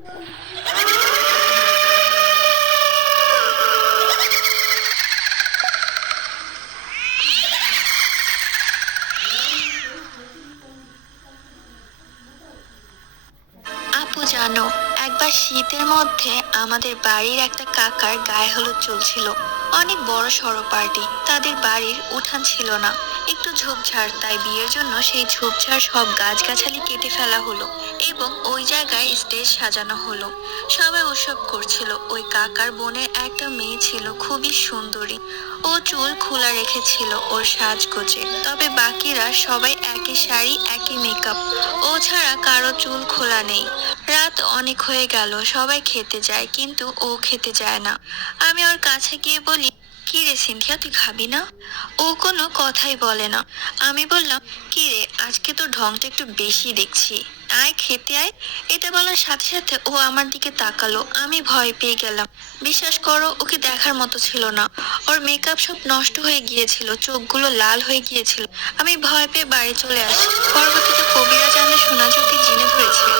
আপু জানো, একবার শীতের মধ্যে আমাদের বাড়ির একটা কাকার গায়ে হলুদ চলছিল। অনেক বড় সড়ো পার্টি, তাদের বাড়ির উঠান ছিল না, একটু ঝোপঝাড়, তাই বিয়ের জন্য সেই ঝোপঝাড় সব গাছগাছালি কেটে ফেলা হলো এবং ওই জায়গায় স্টেজ সাজানো হলো। সবাই উৎসব করছিল। ওই কাকার বোনের একটা মেয়ে ছিল, খুবই সুন্দরী। ও চুল খোলা রেখেছিল ওর সাজগোজে, তবে বাকিরা সবাই একই শাড়ি, একই মেকআপ। ও ছাড়া কারো চুল খোলা নেই। রাত অনেক হয়ে গেল, সবাই খেতে যায় কিন্তু ও খেতে যায় না। আমি ওর কাছে গিয়ে বলি, কি রে সিনথিয়া, তুই খাবি না? ও কোনো কথাই বলে না। আমি বললাম, কি রে, আজকে তো ঢংটা একটু বেশি দেখছি, আয় খেতে আয়। এটা বলার সাথে সাথে ও আমার দিকে তাকালো। আমি ভয় পেয়ে গেলাম। বিশ্বাস করো, ওকে দেখার মতো ছিল না। ওর মেকআপ সব নষ্ট হয়ে গিয়েছিল, চোখগুলো লাল হয়ে গিয়েছিল। আমি ভয় পেয়ে বাড়ি চলে আসি। পরবর্তীতে কবিরা জানে শোনা চোখে জিনে ধরেছে।